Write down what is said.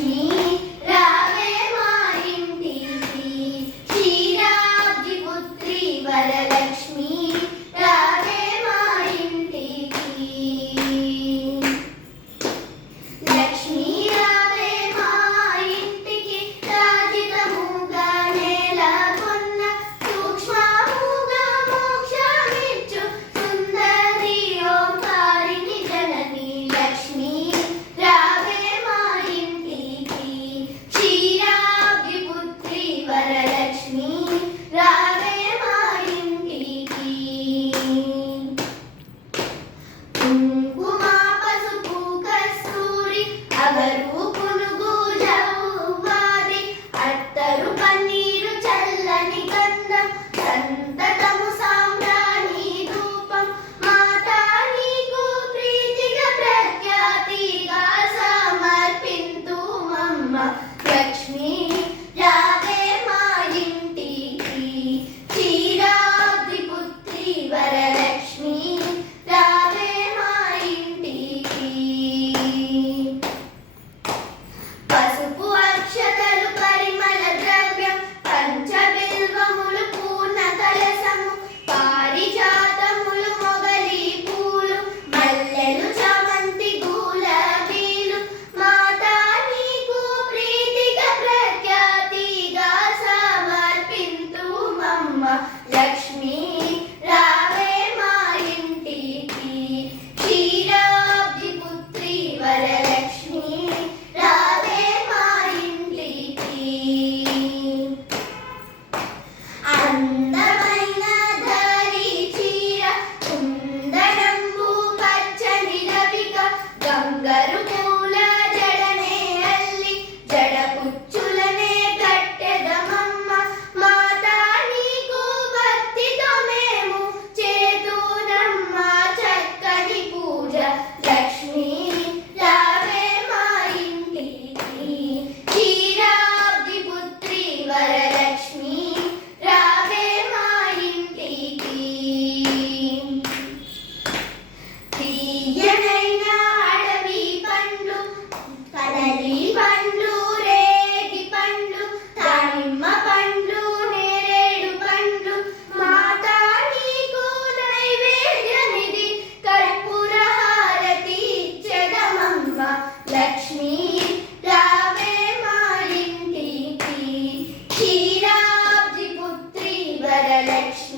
Sim. me I Alex.